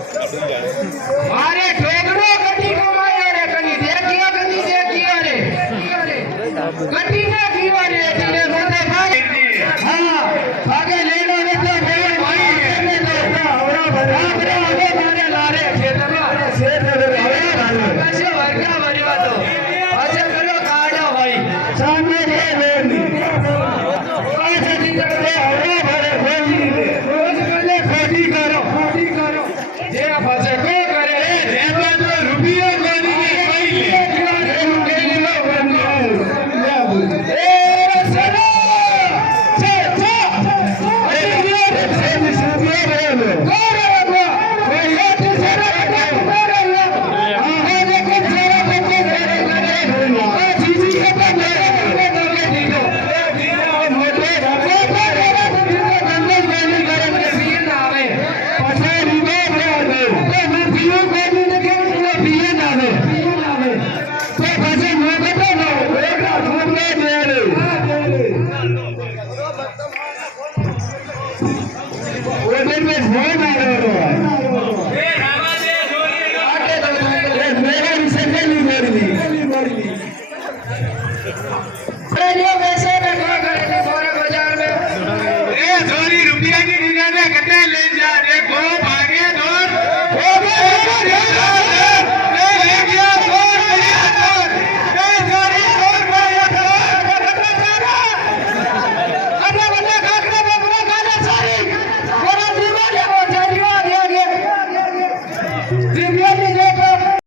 मारे ठोकरो कटी कमायो रे कनी देखियो रे कटी ना जीवा रे तिने मोटे भाई हां आगे लेनो रे तो भाई ने तो आवरा भरा आगे मारे लारे खेतरा शेर रे आवरा कैसे वर्गा भरवा तो अच्छा करो काढ़ा भाई सामने रे लेनी ऐसे नहीं करते आवरा भरे खोली रोज बोले खोटी करो जे फसे को करे रे तो रुपया कोनी ने रुपया की ले जा रे